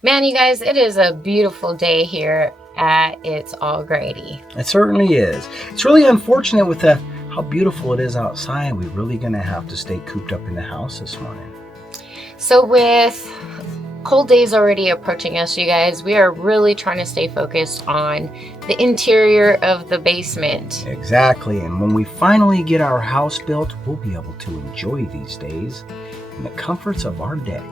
Man, you guys, it is a beautiful day here at It's All Grady. It certainly is. It's really unfortunate with how beautiful it is outside. We're really going to have to stay cooped up in the house this morning. So with cold days already approaching us, you guys, we are really trying to stay focused on the interior of the basement. Exactly. And when we finally get our house built, we'll be able to enjoy these days in the comforts of our deck.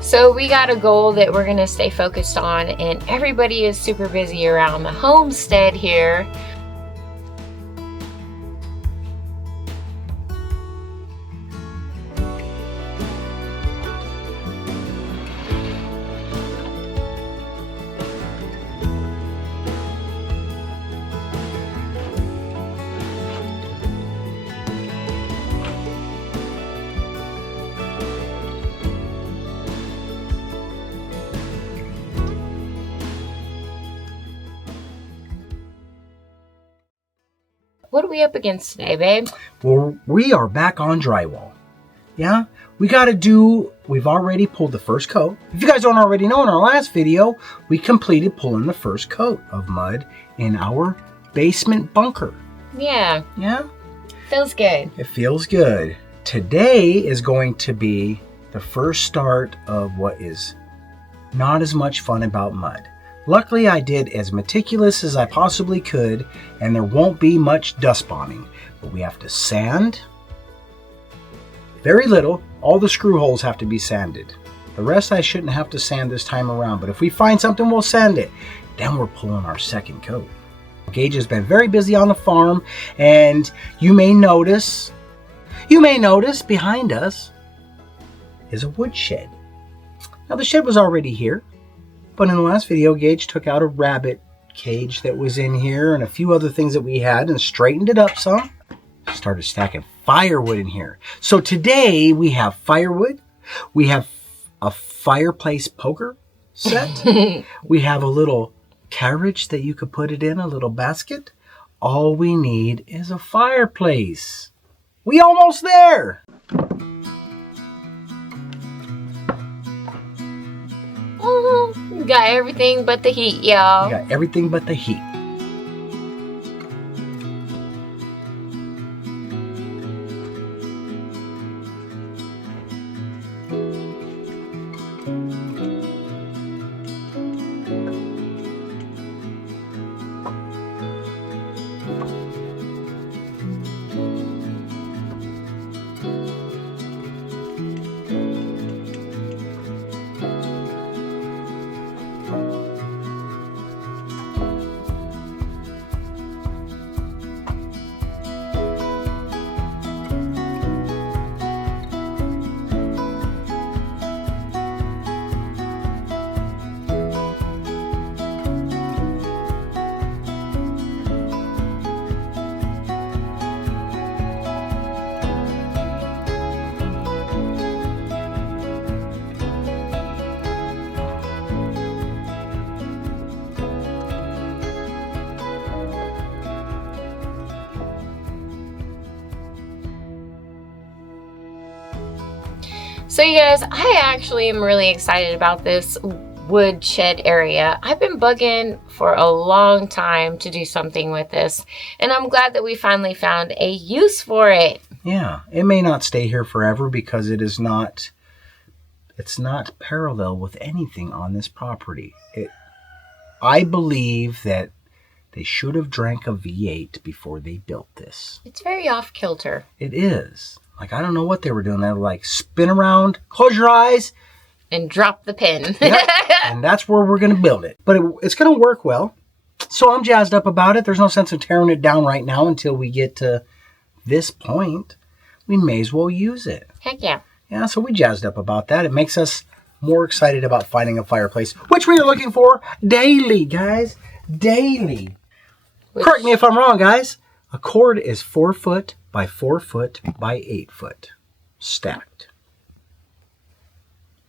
So we got a goal that we're going to stay focused on, and everybody is super busy around the homestead here. What are we up against today, babe? Well, we are back on drywall. Yeah, we've already pulled the first coat. If you guys don't already know, in our last video, we completed pulling the first coat of mud in our basement bunker. Yeah. Yeah? Feels good. It feels good. Today is going to be the first start of what is not as much fun about mud. Luckily, I did as meticulous as I possibly could, and there won't be much dust bombing. But we have to sand. Very little. All the screw holes have to be sanded. The rest I shouldn't have to sand this time around, but if we find something, we'll sand it. Then we're pulling our second coat. Gage has been very busy on the farm, and you may notice behind us is a woodshed. Now, the shed was already here. But in the last video, Gage took out a rabbit cage that was in here and a few other things that we had and straightened it up some. Started stacking firewood in here. So today we have firewood. We have a fireplace poker set. We have a little carriage that you could put it in, a little basket. All we need is a fireplace. We almost there. We got everything but the heat, y'all. We got everything but the heat. So you guys, I actually am really excited about this woodshed area. I've been bugging for a long time to do something with this, and I'm glad that we finally found a use for it. Yeah, it may not stay here forever because it's not parallel with anything on this property. I believe that they should have drank a V8 before they built this. It's very off kilter. It is. Like, I don't know what they were doing. They were like, spin around, close your eyes. And drop the pin. Yep. And that's where we're going to build it. But it's going to work well. So I'm jazzed up about it. There's no sense of tearing it down right now until we get to this point. We may as well use it. Heck yeah. Yeah, so we jazzed up about that. It makes us more excited about finding a fireplace, which we are looking for daily, guys. Daily. Correct me if I'm wrong, guys. A cord is 4 foot by 4 foot by 8 foot. stacked?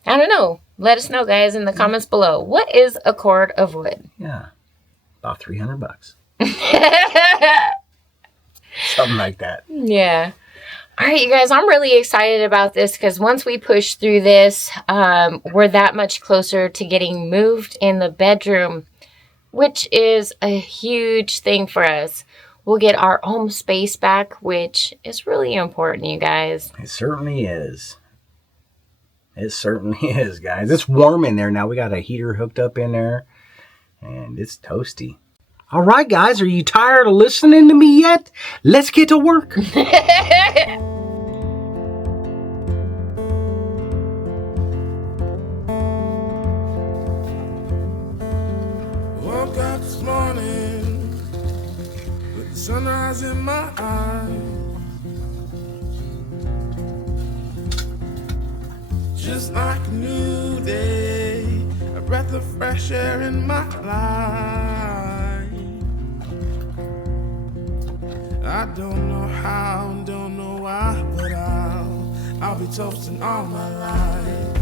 I don't know. Let us know, guys, in the comments below. What is a cord of wood? Yeah, about $300. Something like that. Yeah. All right, you guys, I'm really excited about this because once we push through this, we're that much closer to getting moved in the bedroom, which is a huge thing for us. We'll get our home space back, which is really important, you guys. It certainly is. It certainly is, guys. It's warm in there now. We got a heater hooked up in there, and it's toasty. All right, guys, are you tired of listening to me yet? Let's get to work. Woke up this morning with the sunrise in my eyes. Just like a new day, a breath of fresh air in my life. I don't know how, don't know why, but I'll be toasting all my life.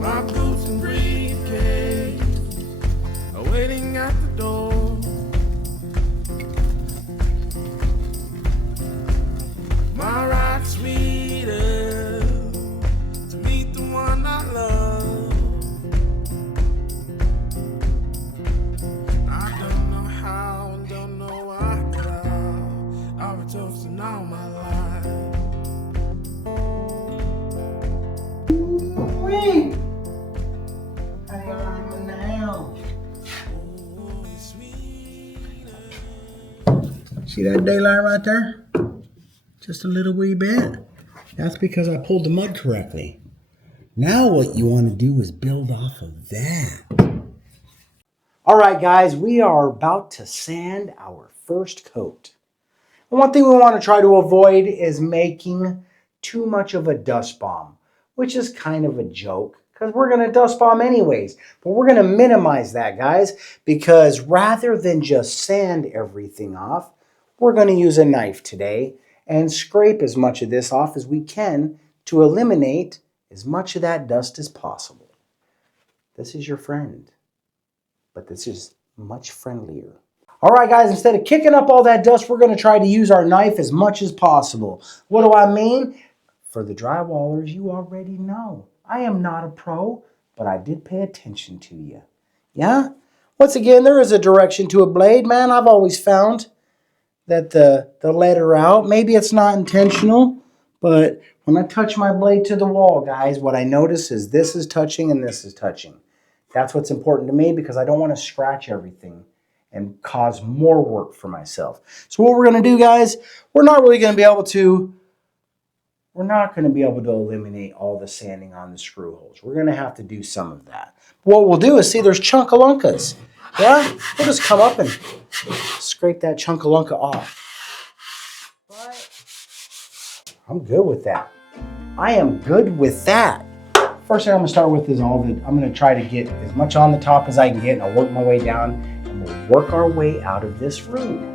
My boots and briefcase are waiting at the door. My ride sweeter to meet the one I love. I don't know how, don't know why, but I'll be toasting all my life. Wait. How do you like it now? Oh, it's sweeter. See that daylight right there? Just a little wee bit. That's because I pulled the mud correctly. Now what you want to do is build off of that. All right, guys, we are about to sand our first coat. And one thing we want to try to avoid is making too much of a dust bomb, which is kind of a joke because we're going to dust bomb anyways. But we're going to minimize that, guys, because rather than just sand everything off, we're going to use a knife today and scrape as much of this off as we can to eliminate as much of that dust as possible. This is your friend, but this is much friendlier. All right, guys, instead of kicking up all that dust, we're going to try to use our knife as much as possible. What do I mean? For the drywallers, you already know. I am not a pro, but I did pay attention to you. Yeah? Once again, there is a direction to a blade, man. I've always found that the letter out. Maybe it's not intentional, but when I touch my blade to the wall, guys, what I notice is this is touching and this is touching. That's what's important to me because I don't want to scratch everything and cause more work for myself. So what we're going to do, guys, we're not going to be able to eliminate all the sanding on the screw holes. We're going to have to do some of that. What we'll do is, see, there's chunkalunkas. Yeah? We'll just come up and scrape that chunkalunka off. But I'm good with that. I am good with that. First thing I'm going to start with is I'm going to try to get as much on the top as I can get, and I'll work my way down, and we'll work our way out of this room.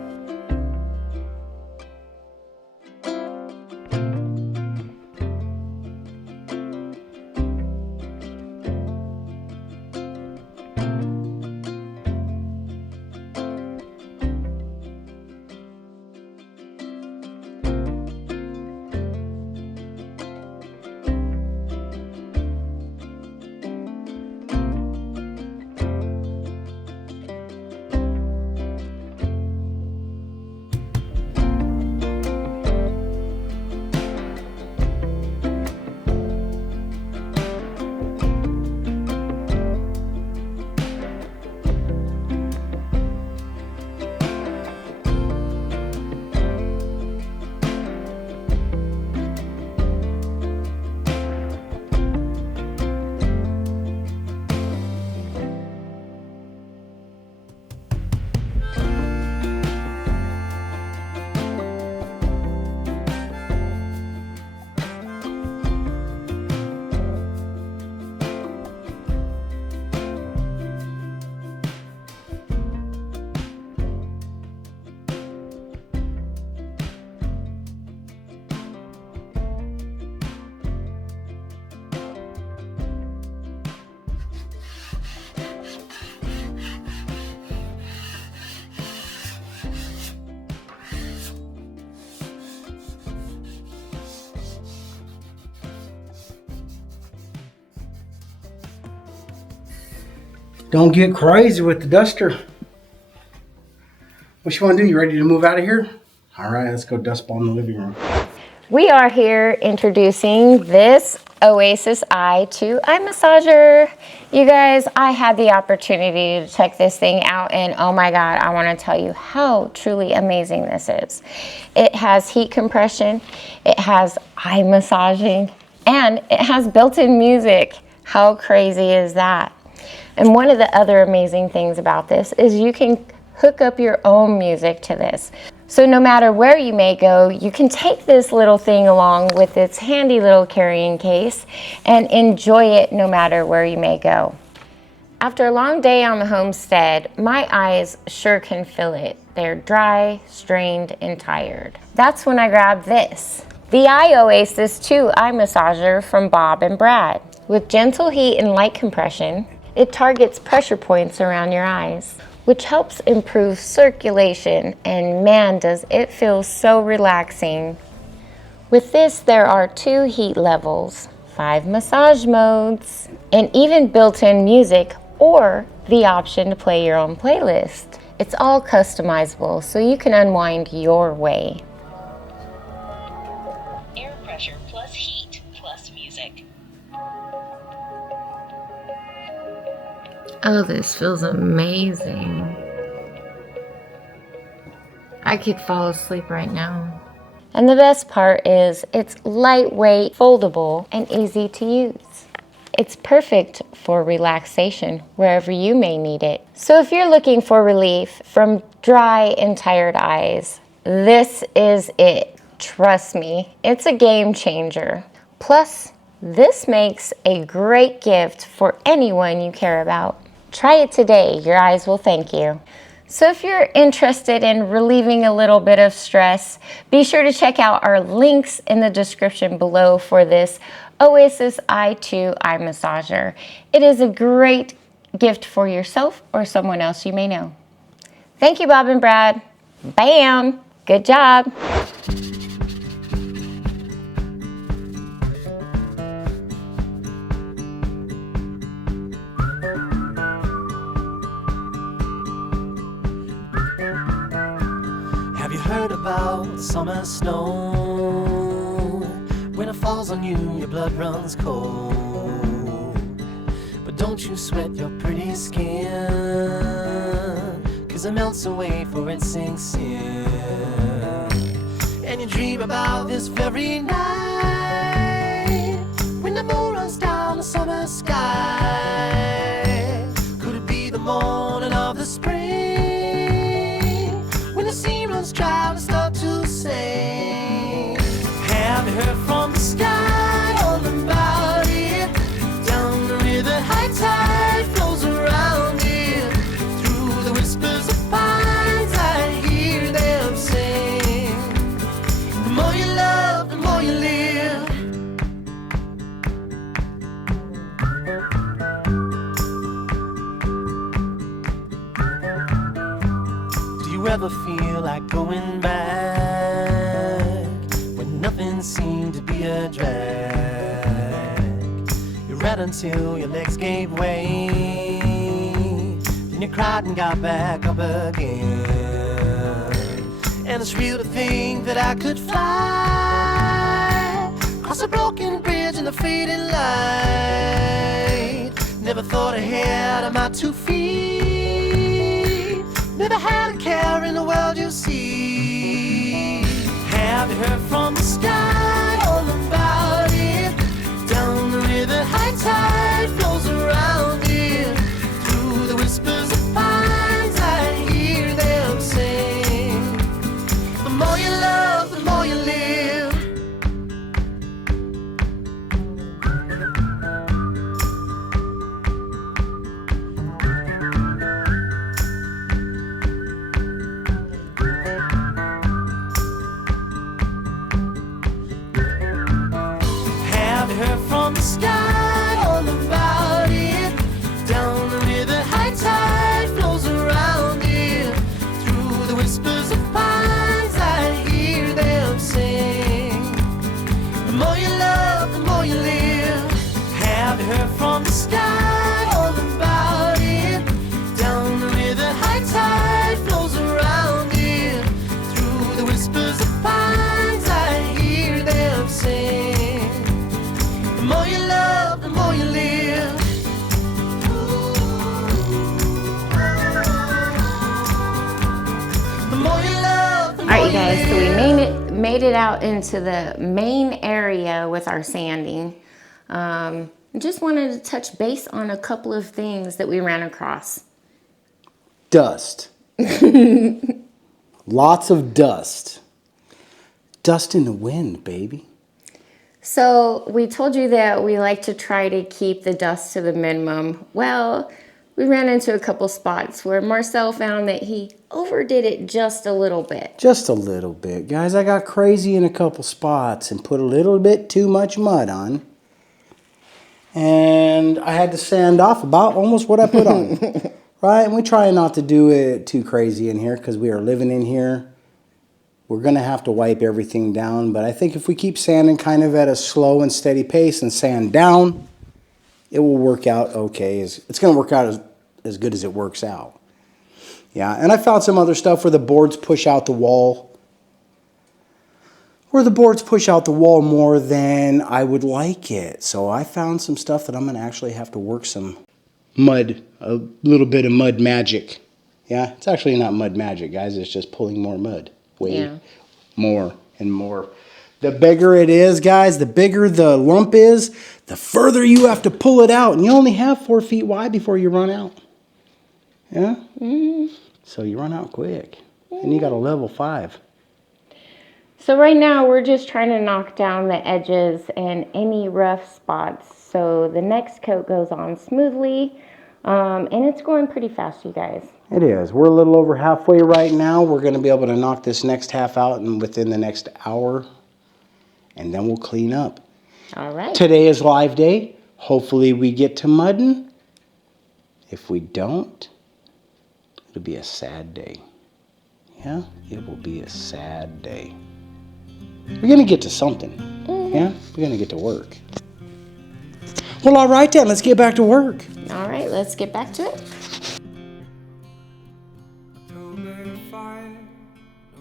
Don't get crazy with the duster. What you want to do? You ready to move out of here? All right, let's go dust ball in the living room. We are here introducing this Oasis Eye to Eye Massager. You guys, I had the opportunity to check this thing out, and oh my God, I want to tell you how truly amazing this is. It has heat compression, it has eye massaging, and it has built-in music. How crazy is that? And one of the other amazing things about this is you can hook up your own music to this. So no matter where you may go, you can take this little thing along with its handy little carrying case and enjoy it no matter where you may go. After a long day on the homestead, my eyes sure can feel it. They're dry, strained, and tired. That's when I grabbed this, the Eye Oasis 2 Eye Massager from Bob and Brad. With gentle heat and light compression, it targets pressure points around your eyes, which helps improve circulation, and man, does it feel so relaxing. With this, there are 2 heat levels, 5 massage modes, and even built-in music or the option to play your own playlist. It's all customizable, so you can unwind your way. Air pressure plus heat plus music. Oh, this feels amazing. I could fall asleep right now. And the best part is it's lightweight, foldable, and easy to use. It's perfect for relaxation wherever you may need it. So if you're looking for relief from dry and tired eyes, this is it. Trust me, it's a game changer. Plus, this makes a great gift for anyone you care about. Try it today, your eyes will thank you. So if you're interested in relieving a little bit of stress, be sure to check out our links in the description below for this Oasis Eye 2 Eye Massager. It is a great gift for yourself or someone else you may know. Thank you, Bob and Brad. Bam! Good job. Have you heard about summer snow? When it falls on you, your blood runs cold. But don't you sweat your pretty skin, 'cause it melts away for it sinks in. And you dream about this very night, when the moon runs down the summer sky. Could it be the morning of the spring, when the sea runs dry and start to sing? Have you heard from the sky all about it? Down the river, high tide flows around it. Through the whispers of pines, I hear them sing. The more you love, the more you live. Do you ever feel like going back when nothing seemed to be a drag? You read until your legs gave way, then you cried and got back up again. And it's real to think that I could fly across a broken bridge in the fading light. Never thought ahead of my 2 feet, never had a care in the world, you see. Have you heard from the sky all about it? Down the river, high tide flows around it. Through the whispers of pines, I hear them sing. The more you love, the more you live. made it out into the main area with our sanding. Just wanted to touch base on a couple of things that we ran across. Dust. Lots of dust. Dust in the wind, baby. So we told you that we like to try to keep the dust to the minimum. Well, we ran into a couple spots where Marcel found that he overdid it just a little bit. Just a little bit. Guys, I got crazy in a couple spots and put a little bit too much mud on. And I had to sand off about almost what I put on. Right? And we try not to do it too crazy in here because we are living in here. We're going to have to wipe everything down. But I think if we keep sanding kind of at a slow and steady pace and sand down, it will work out okay. It's going to work out as good as it works out. Yeah, and I found some other stuff where the boards push out the wall. Where the boards push out the wall more than I would like it. So I found some stuff that I'm going to actually have to work some mud, a little bit of mud magic. Yeah, it's actually not mud magic, guys. It's just pulling more mud. Way more and more. The bigger it is, guys, the bigger the lump is, the further you have to pull it out. And you only have 4 feet wide before you run out. Yeah? Mm-hmm. So you run out quick. Mm-hmm. And you got a level 5. So right now we're just trying to knock down the edges and any rough spots so the next coat goes on smoothly. And it's going pretty fast, you guys. It is. We're a little over halfway right now. We're going to be able to knock this next half out within the next hour. And then we'll clean up. All right. Today is live day. Hopefully we get to mudding. If we don't, it'll be a sad day. Yeah? It will be a sad day. We're going to get to something. Mm-hmm. Yeah? We're going to get to work. Well, all right then. Let's get back to work. All right. Let's get back to it. October fire,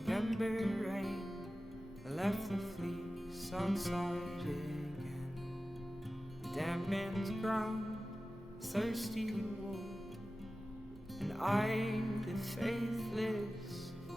November rain, I left the fleece outside again. Damp man's ground, thirsty wool, and I, the faithless fool.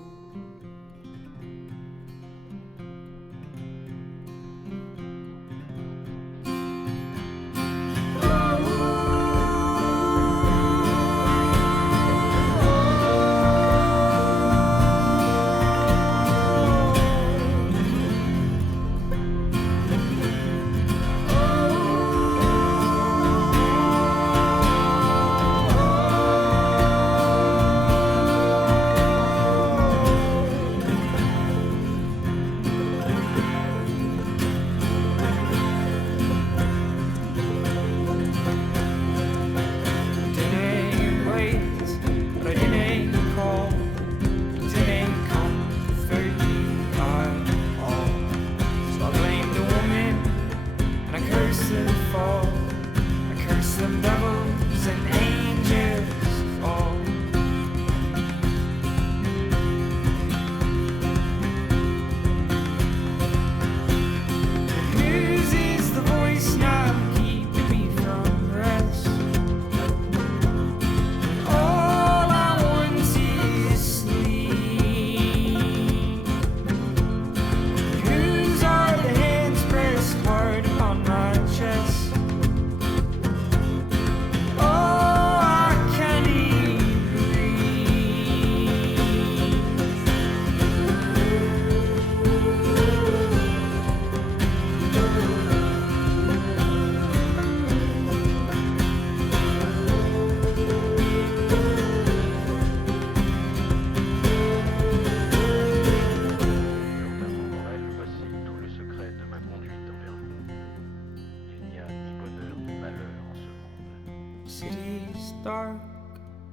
Dark,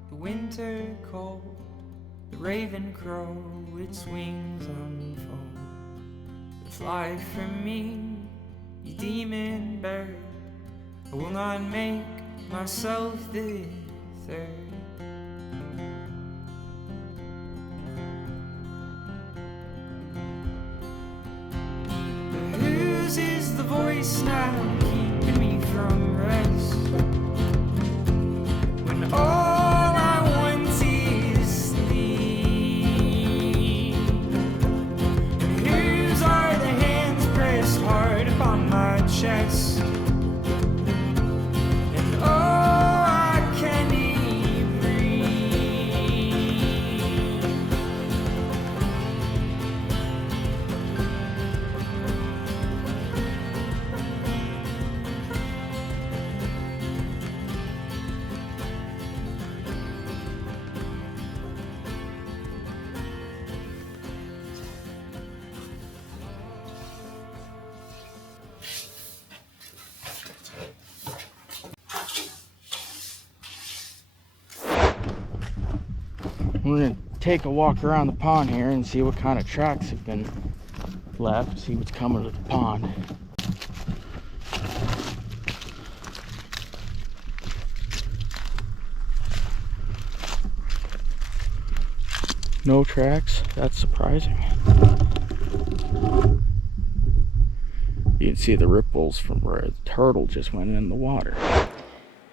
the winter cold, the raven crow, its wings unfold. Fly from me, you demon bird, I will not make myself the third. But whose is the voice now keeping me from rest? All I want is sleep. Whose We're gonna take a walk around the pond here and see what kind of tracks have been left, see what's coming to the pond. No tracks, that's surprising. You can see the ripples from where the turtle just went in the water.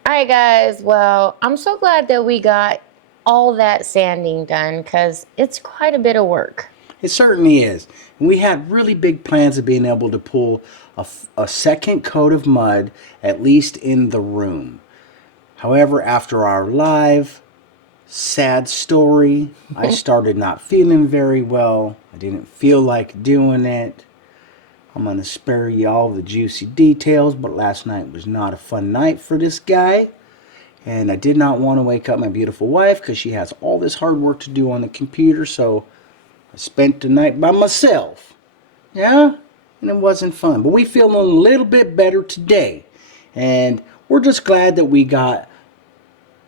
Alright guys, well, I'm so glad that we got all that sanding done because it's quite a bit of work. It certainly is. We had really big plans of being able to pull a second coat of mud, at least in the room. However, after our live sad story, I started not feeling very well. I didn't feel like doing it. I'm going to spare you all the juicy details, but last night was not a fun night for this guy. And I did not want to wake up my beautiful wife because she has all this hard work to do on the computer, so I spent the night by myself. Yeah? And it wasn't fun. But we feel a little bit better today. And we're just glad that we got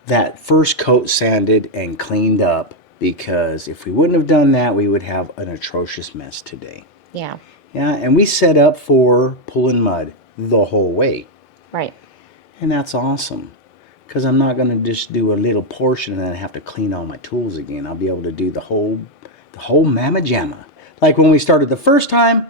that first coat sanded and cleaned up, because if we wouldn't have done that, we would have an atrocious mess today. Yeah. Yeah, and we set up for pulling mud the whole way. Right. And that's awesome. Because I'm not going to just do a little portion and then have to clean all my tools again. I'll be able to do the whole mamma jamma. Like when we started the first time,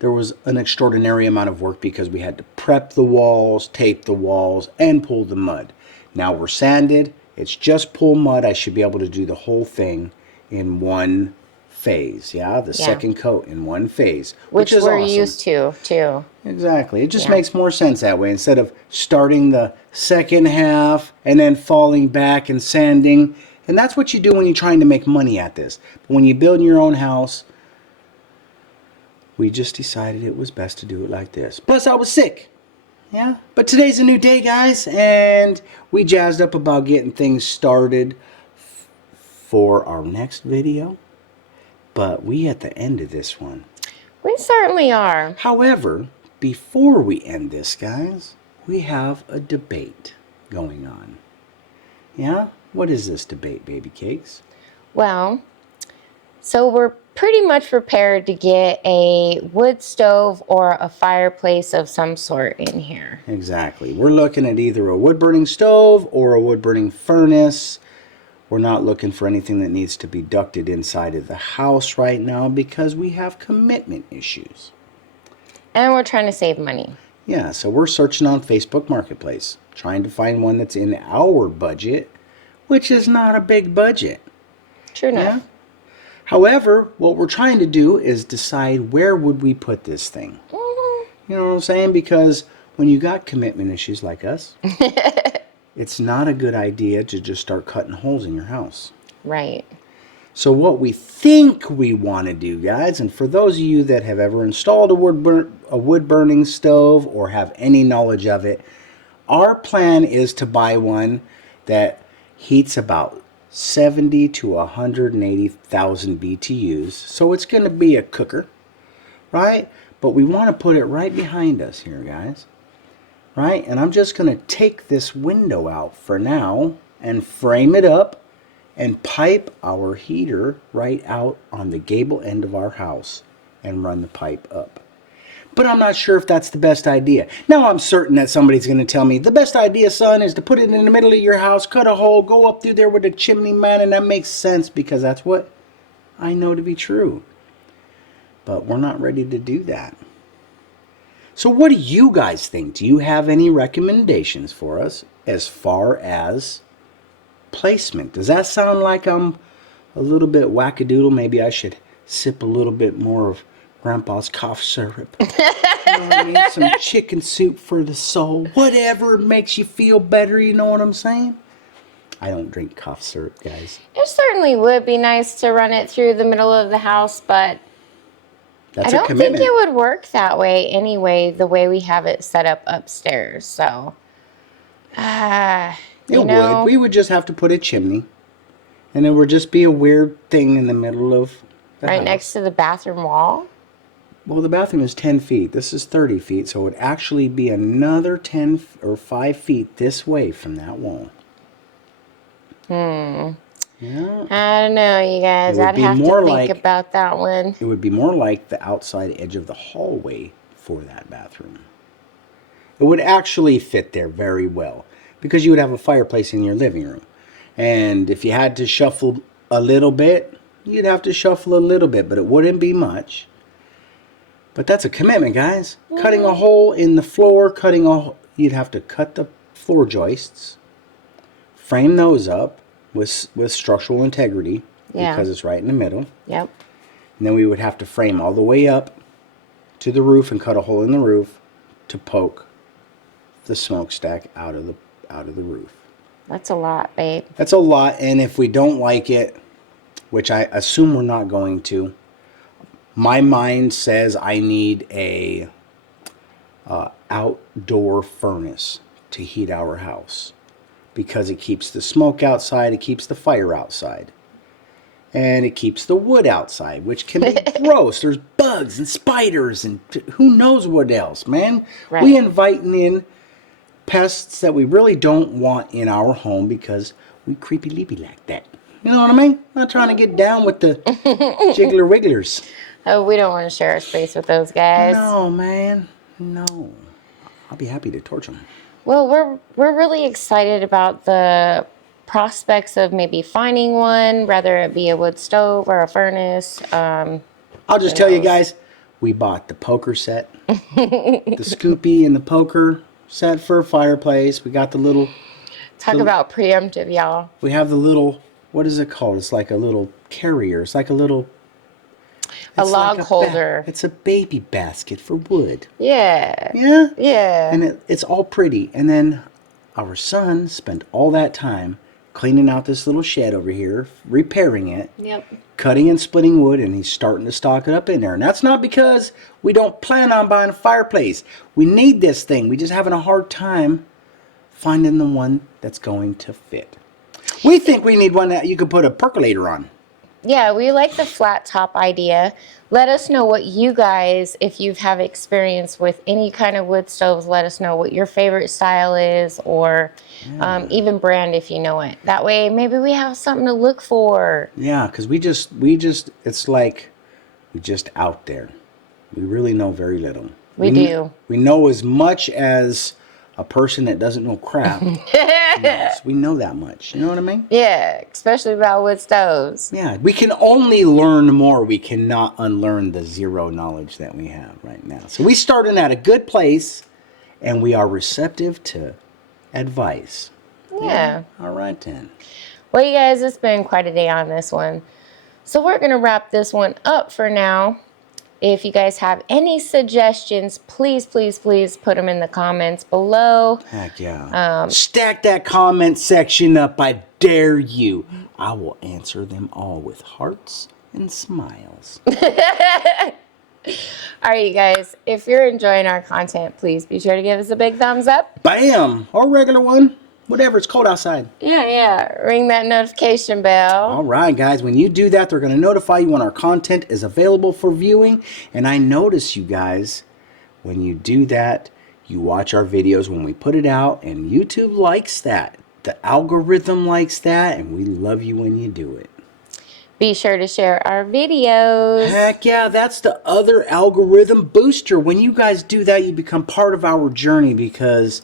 there was an extraordinary amount of work because we had to prep the walls, tape the walls, and pull the mud. Now we're sanded. It's just pull mud. I should be able to do the whole thing in one phase. Yeah, the second coat in one phase. Which is we're awesome. used to, too. Exactly. It just makes more sense that way. Instead of starting the second half and then falling back and sanding. And that's what you do when you're trying to make money at this. But when you build your own house, we just decided it was best to do it like this. Plus, I was sick. Yeah. But today's a new day, guys. And we jazzed up about getting things started for our next video. But we at the end of this one. We certainly are. However, before we end this, guys, we have a debate going on. Yeah? What is this debate, baby cakes? Well, so we're pretty much prepared to get a wood stove or a fireplace of some sort in here. Exactly. We're looking at either a wood-burning stove or a wood-burning furnace. We're not looking for anything that needs to be ducted inside of the house right now because we have commitment issues. And we're trying to save money. Yeah, so we're searching on Facebook Marketplace, trying to find one that's in our budget, which is not a big budget. True enough. Yeah? However, what we're trying to do is decide where would we put this thing. Mm-hmm. You know what I'm saying? Because when you got commitment issues like us, it's not a good idea to just start cutting holes in your house. Right. So what we think we want to do, guys, and for those of you that have ever installed a wood-burning stove or have any knowledge of it, our plan is to buy one that heats about 70 to 180,000 BTUs. So it's going to be a cooker, right? But we want to put it right behind us here, guys. Right? And I'm just going to take this window out for now and frame it up and pipe our heater right out on the gable end of our house and run the pipe up. But I'm not sure if that's the best idea. Now I'm certain that somebody's going to tell me, the best idea, son, is to put it in the middle of your house, cut a hole, go up through there with a chimney, man, and that makes sense because that's what I know to be true. But we're not ready to do that. So what do you guys think? Do you have any recommendations for us as far as placement? Does that sound like I'm a little bit wackadoodle? Maybe I should sip a little bit more of Grandpa's cough syrup. You know what I mean? Some chicken soup for the soul. Whatever makes you feel better, you know what I'm saying? I don't drink cough syrup, guys. It certainly would be nice to run it through the middle of the house, but That's I don't think it would work that way anyway, the way we have it set up upstairs. So, it would. We would just have to put a chimney, and it would just be a weird thing in the middle of the right house. next to the bathroom wall. Well, the bathroom is 10 feet. This is 30 feet, so it would actually be another 10 or 5 feet this way from that wall. Yeah. I don't know, you guys. It would I'd be have more to think like- about that one. It would be more like the outside edge of the hallway for that bathroom. It would actually fit there very well because you would have a fireplace in your living room. And if you had to shuffle a little bit, you'd have to shuffle a little bit, but it wouldn't be much. But that's a commitment, guys. Cutting a hole in the floor, you'd have to cut the floor joists, frame those up with structural integrity because it's right in the middle. Yep. And then we would have to frame all the way up to the roof and cut a hole in the roof to poke the smokestack out of the roof. That's a lot, babe. That's a lot, and if we don't like it, which I assume we're not going to, my mind says I need a outdoor furnace to heat our house because it keeps the smoke outside, it keeps the fire outside. And it keeps the wood outside, which can be gross. There's bugs and spiders and who knows what else, man. Right. We inviting in pests that we really don't want in our home because we creepy-leapy like that. You know what I mean? Not trying to get down with the jiggler wigglers. Oh, we don't want to share our space with those guys. No, man. No. I'll be happy to torch them. Well, we're really excited about the prospects of maybe finding one, whether it be a wood stove or a furnace. I'll just tell you guys, we bought the poker set, the Scoopy and the poker set for a fireplace. We got the little... Talk about preemptive, y'all. We have the little... What is it called? It's like a little carrier. It's like a little... A log holder. It's a baby basket for wood. Yeah. Yeah? Yeah. And it's all pretty. And then our son spent all that time cleaning out this little shed over here, repairing it, Yep. cutting and splitting wood, and he's starting to stock it up in there. And that's not because we don't plan on buying a fireplace. We need this thing. We're just having a hard time finding the one that's going to fit. We think we need one that you could put a percolator on. Yeah, we like the flat top idea. Let us know what you guys, if you have experience with any kind of wood stoves, let us know what your favorite style is, or even brand if you know it. That way, maybe we have something to look for. Yeah, because it's like we're just out there. We really know very little. We do. We know as much as a person that doesn't know crap knows. We know that much. You know what I mean? Yeah, especially about wood stoves. Yeah, we can only learn more. We cannot unlearn the zero knowledge that we have right now. So we started at a good place, and we are receptive to advice. Yeah. All right, then. Well, you guys, it's been quite a day on this one. So we're going to wrap this one up for now. If you guys have any suggestions, please, please, please put them in the comments below. Heck yeah. Stack that comment section up. I dare you. I will answer them all with hearts and smiles. All right, you guys, if you're enjoying our content, please be sure to give us a big thumbs up. Bam! Or regular one. Whatever, it's cold outside. Yeah. Ring that notification bell. All right, guys. When you do that, they're going to notify you when our content is available for viewing. And I notice you guys, when you do that, you watch our videos when we put it out, and YouTube likes that. The algorithm likes that, and we love you when you do it. Be sure to share our videos. Heck yeah, that's the other algorithm booster. When you guys do that, you become part of our journey because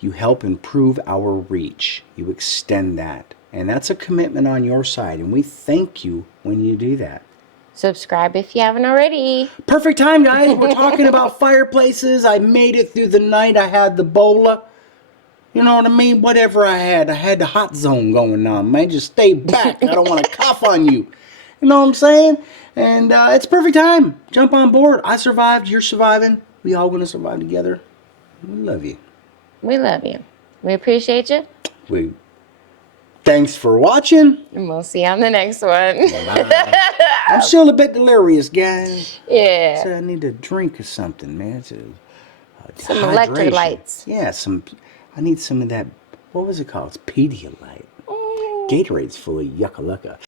you help improve our reach. You extend that. And that's a commitment on your side. And we thank you when you do that. Subscribe if you haven't already. Perfect time, guys. We're talking about fireplaces. I made it through the night. I had the bola. You know what I mean? Whatever I had the hot zone going on, man. Just stay back. I don't want to cough on you. You know what I'm saying? And it's perfect time. Jump on board. I survived. You're surviving. We all going to survive together. We love you. We love you. We appreciate you. Thanks for watching. And we'll see you on the next one. I'm still a bit delirious, guys. Yeah. So I need a drink or something, man. It's Some hydration. electrolytes. Yeah, I need some of that. What was it called? It's Pedialyte. Gatorade's full of yucca-lucca.